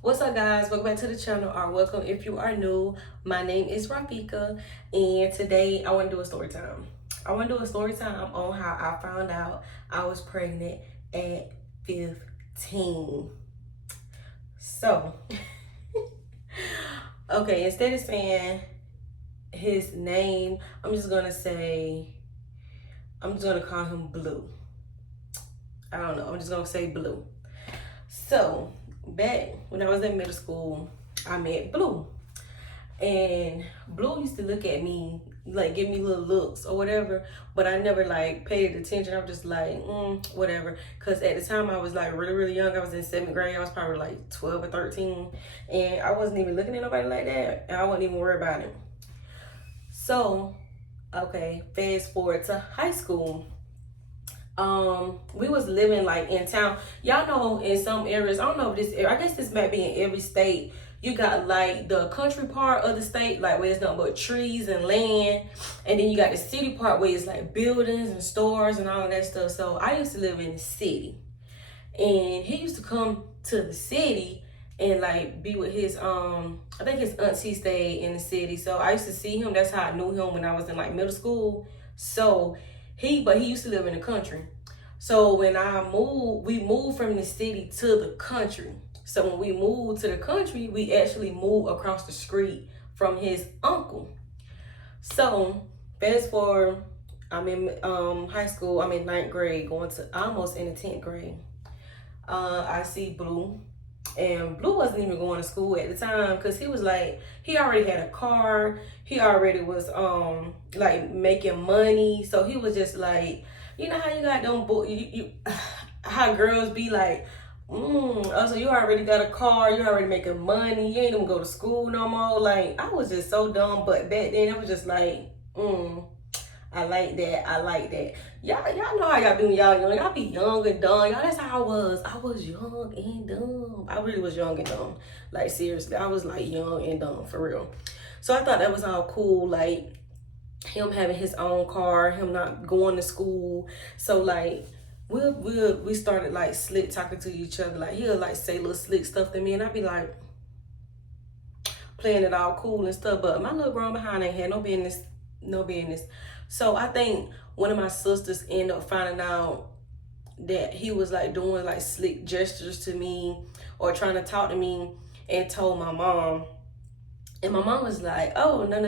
What's up, guys? Welcome back to the channel, or welcome if you are new. My name is Rafika, and today I want to do a story time. I want to do a story time on how I found out I was pregnant at 15. So, okay, instead of saying his name, I'm just gonna call him Blue. I don't know, I'm just gonna say Blue. So, back when I was in middle school, I met Blue. And Blue used to look at me, like give me little looks or whatever, but I never like paid attention. I was just like, whatever. Cause at the time I was like really, really young. I was in 7th grade. I was probably like 12 or 13. And I wasn't even looking at nobody like that. And I wasn't even worried about it. So, okay, fast forward to high school. We was living like in town. Y'all know in some areas, I don't know if this area, I guess this might be in every state. You got like the country part of the state, like where it's nothing but trees and land. And then you got the city part where it's like buildings and stores and all of that stuff. So I used to live in the city. And he used to come to the city and like be with his, I think his auntie stayed in the city. So I used to see him. That's how I knew him when I was in like middle school. So but he used to live in the country. So when we moved from the city to the country. So when we moved to the country, we actually moved across the street from his uncle. So fast forward, I'm in high school. I'm in 9th grade, going to almost in the 10th grade. I see Blue. And Blue wasn't even going to school at the time because he was like, he already had a car. He already was like making money. So he was just like, you know how you got them how girls be like, so you already got a car, you already making money, you ain't even go to school no more. Like, I was just so dumb, but back then it was just like, I like that. Y'all know how y'all be when y'all young. Y'all be young and dumb. Y'all, that's how I was. I was young and dumb. I really was young and dumb. Like, seriously, I was like young and dumb, for real. So I thought that was all cool, like him having his own car, him not going to school. So like, we started like slick talking to each other. Like, he'll like say little slick stuff to me, and I'd be like playing it all cool and stuff. But my little grown behind ain't had no business. So I think one of my sisters ended up finding out that he was like doing like slick gestures to me or trying to talk to me, and told my mom. And my mom was like, oh, no,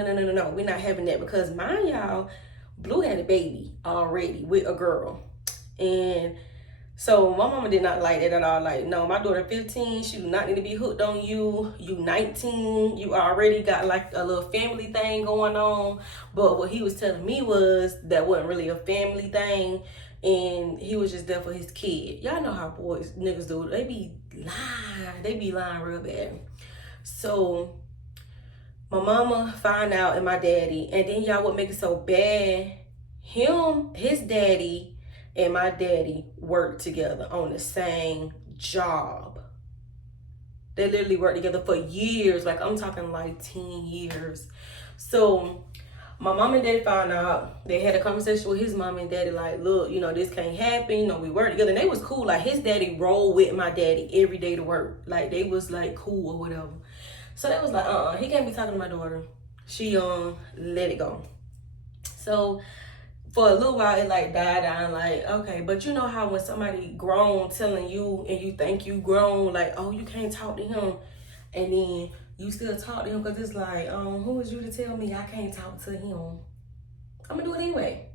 we're not having that, because mind y'all, Blue had a baby already with a girl. And so my mama did not like that at all. Like, no, my daughter 15, she do not need to be hooked on you. You 19, you already got like a little family thing going on. But what he was telling me was that wasn't really a family thing, and he was just there for his kid. Y'all know how niggas do. They be lying real bad. So my mama found out, and my daddy, and then y'all, what make it so bad, his daddy and my daddy worked together on the same job. They literally worked together for years. Like, I'm talking like 10 years. So my mom and daddy found out. They had a conversation with his mom and daddy, like, look, you know, this can't happen. You know, we work together. And they was cool. Like, his daddy rolled with my daddy every day to work. Like, they was like cool or whatever. So they was like, he can't be talking to my daughter. She let it go. So for a little while, it like died down, like, okay. But you know how when somebody grown telling you and you think you grown, like, oh, you can't talk to him, and then you still talk to him because it's like, who is you to tell me I can't talk to him? I'm gonna do it anyway.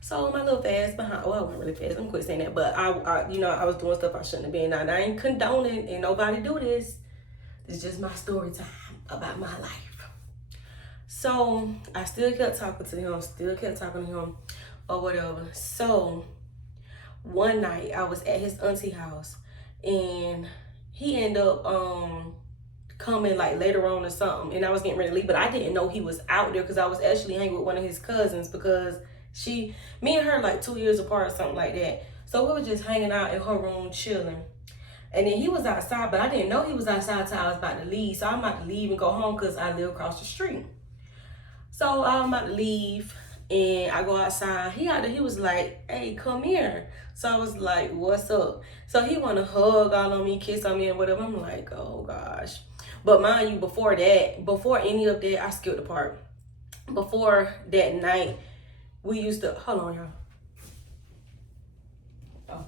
So my little fast behind, well, I wasn't really fast, I'm quit saying that, but I, you know, I was doing stuff I shouldn't have been. Now, I ain't condoning, and nobody do this. It's just my story time about my life. So I still kept talking to him, or whatever. So one night I was at his auntie house, and he ended up coming like later on or something, and I was getting ready to leave, but I didn't know he was out there because I was actually hanging with one of his cousins, because me and her like 2 years apart or something like that. So we were just hanging out in her room chilling. And then he was outside, but I didn't know he was outside until I was about to leave. So I'm about to leave and go home because I live across the street. So I'm about to leave, And I go outside. He was like, hey, come here. So I was like, what's up? So he want to hug all on me, kiss on me and whatever. I'm like, oh gosh. But mind you, before any of that, I skipped the part. Before that night, we used to, hold on, y'all. Oh.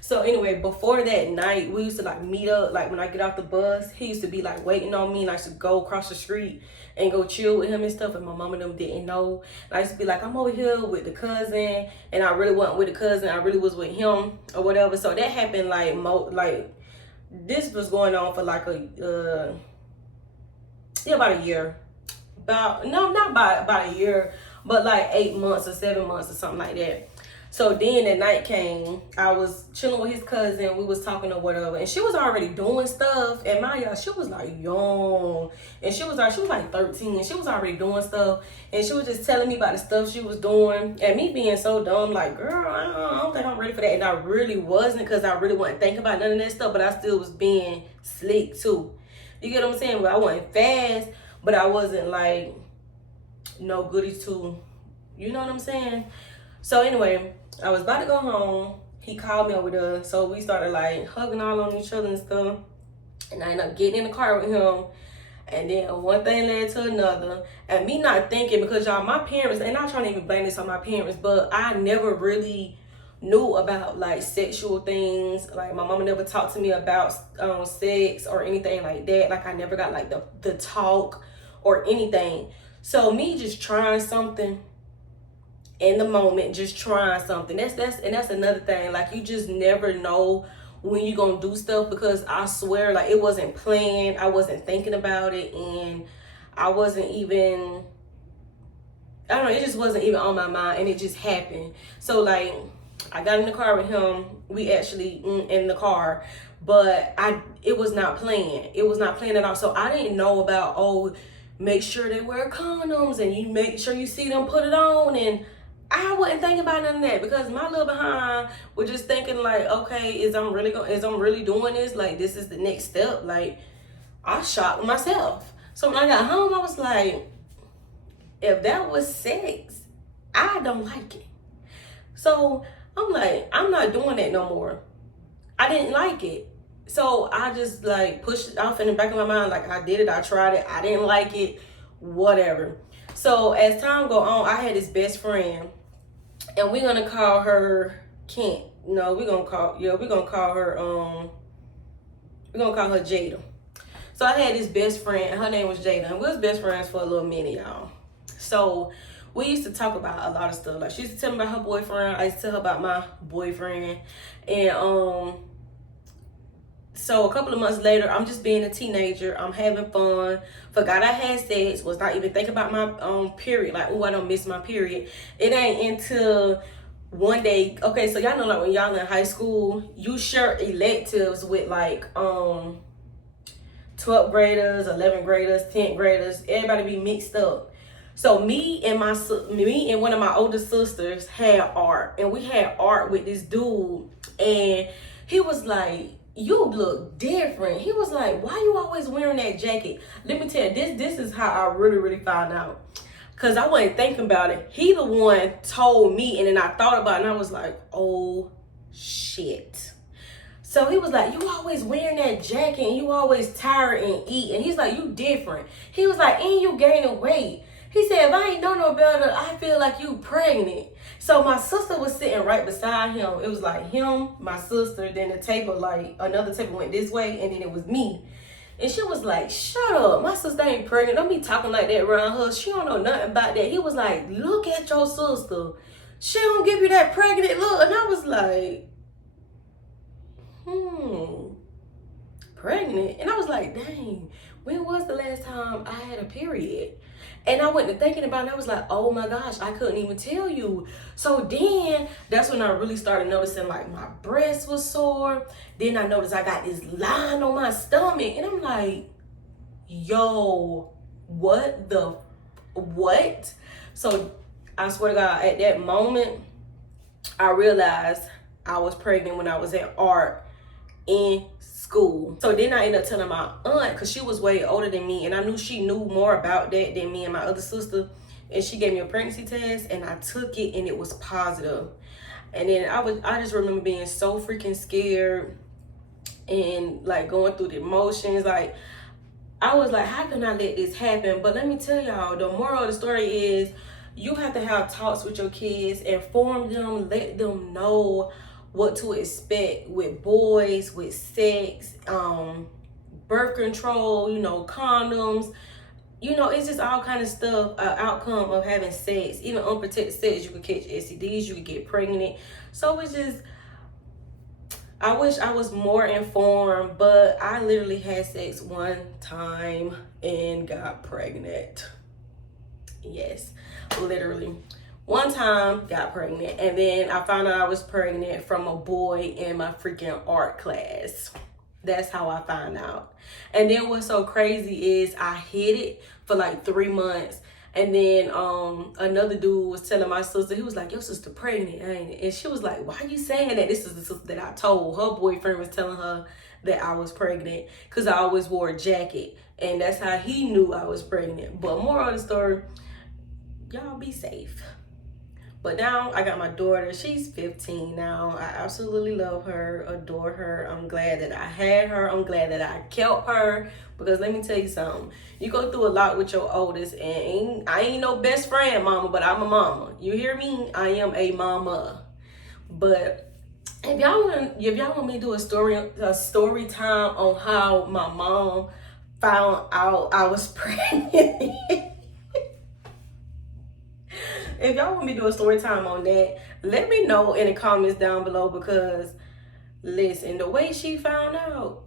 So anyway, before that night, we used to like meet up. Like when I get off the bus, he used to be like waiting on me, and I used to go across the street and go chill with him and stuff. And my mom and them didn't know. And I used to be like, I'm over here with the cousin, and I really wasn't with the cousin. I really was with him or whatever. So that happened like this was going on for like about a year. About a year, but like 8 months or 7 months or something like that. So then the night came, I was chilling with his cousin, we was talking or whatever, and she was already doing stuff. And Maya, she was like young, and she was like 13, and she was already doing stuff, and she was just telling me about the stuff she was doing, and me being so dumb, like, girl, I don't think I'm ready for that. And I really wasn't, because I really wasn't thinking about none of that stuff, but I still was being slick too. You get what I'm saying? But I wasn't fast, but I wasn't like no goody too. You know what I'm saying? So anyway, I was about to go home. He called me over there. So we started like hugging all on each other and stuff. And I ended up getting in the car with him. And then one thing led to another. And me not thinking, because y'all, my parents, and I'm not trying to even blame this on my parents, but I never really knew about like sexual things. Like my mama never talked to me about sex or anything like that. Like I never got like the talk or anything. So me just trying something in the moment, just trying something. That's another thing. Like you just never know when you're gonna do stuff, because I swear, like it wasn't planned. I wasn't thinking about it, and I wasn't even, I don't know, it just wasn't even on my mind, and it just happened. So like I got in the car with him. We actually in the car, but it was not planned. It was not planned at all. So I didn't know about, oh, make sure they wear condoms and you make sure you see them put it on. And I wasn't thinking about none of that, because my little behind was just thinking like, okay, is I'm really doing this? Like this is the next step. Like I shocked myself. So when I got home, I was like, if that was sex, I don't like it. So I'm like, I'm not doing that no more. I didn't like it. So I just like pushed it off in the back of my mind. Like I did it, I tried it, I didn't like it, whatever. So as time go on, I had this best friend, and we're gonna call her Kent. No, we're gonna call her Jada. So I had this best friend, her name was Jada, and we was best friends for a little minute, y'all. So we used to talk about a lot of stuff. Like she used to tell me about her boyfriend, I used to tell her about my boyfriend. And so a couple of months later, I'm just being a teenager. I'm having fun. Forgot I had sex. Was not even thinking about my period. Like, oh, I don't miss my period. It ain't until one day. Okay, so y'all know, like when y'all in high school, you share electives with like 12th graders, 11th graders, 10th graders. Everybody be mixed up. So me and one of my older sisters had art, and we had art with this dude, and he was like, you look different. He was like, why you always wearing that jacket? Let me tell you, this is how I really found out. Because I wasn't thinking about it. He the one told me, and then I thought about it, and I was like, oh, shit. So he was like, you always wearing that jacket, and you always tired and eat. And he's like, you different. He was like, and you gaining weight. He said, if I ain't know no better, I feel like you pregnant. So my sister was sitting right beside him. It was like him, my sister, then the table, like another table went this way, and then it was me. And she was like, shut up. My sister ain't pregnant. Don't be talking like that around her. She don't know nothing about that. He was like, look at your sister. She don't give you that pregnant look. And I was like, pregnant? And I was like, dang, when was the last time I had a period? And I went to thinking about it, and I was like, oh my gosh, I couldn't even tell you. So then that's when I really started noticing like my breast was sore. Then I noticed I got this line on my stomach, and I'm like, yo, what? So I swear to God, at that moment, I realized I was pregnant when I was at art in school. So then I ended up telling my aunt, because she was way older than me, and I knew she knew more about that than me and my other sister. and she gave me a pregnancy test, and I took it, and it was positive. And then I just remember being so freaking scared and like going through the emotions. Like, I was like, how can I let this happen? But let me tell y'all, the moral of the story is you have to have talks with your kids, inform them, let them know what to expect with boys, with sex, birth control, you know, condoms. You know, it's just all kind of stuff, outcome of having sex. Even unprotected sex, you could catch STDs, you could get pregnant. So it's just, I wish I was more informed, but I literally had sex one time and got pregnant. Yes, literally. One time, got pregnant, and then I found out I was pregnant from a boy in my freaking art class. That's how I found out. And then what's so crazy is I hid it for like 3 months. And then another dude was telling my sister, he was like, your sister pregnant, ain't it? And she was like, why are you saying that? This is the sister that I told. Her boyfriend was telling her that I was pregnant because I always wore a jacket. And that's how he knew I was pregnant. But moral of the story, y'all be safe. But now I got my daughter. She's 15 now. I absolutely love her, adore her. I'm glad that I had her. I'm glad that I kept her. Because let me tell you something. You go through a lot with your oldest. And I ain't no best friend, mama, but I'm a mama. You hear me? I am a mama. But if y'all want me to do a story time on how my mom found out I was pregnant. If y'all want me to do a story time on that, let me know in the comments down below, because listen, the way she found out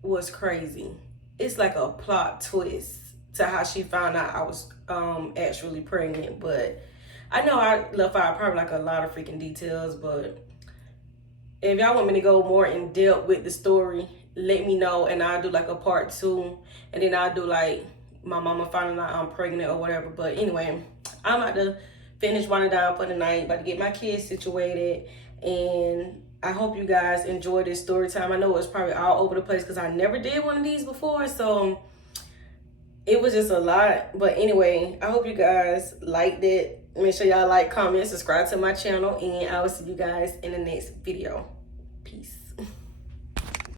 was crazy. It's like a plot twist to how she found out I was actually pregnant. But I know I left out probably like a lot of freaking details, but if y'all want me to go more in depth with the story, let me know, and I'll do like a part 2, and then I'll do like my mama finding out I'm pregnant or whatever. But anyway, I'm about to finish winding down for the night, about to get my kids situated, and I hope you guys enjoy this story time. I know it's probably all over the place because I never did one of these before, so it was just a lot. But anyway, I hope you guys liked it. Make sure y'all like, comment, subscribe to my channel, and I will see you guys in the next video. Peace.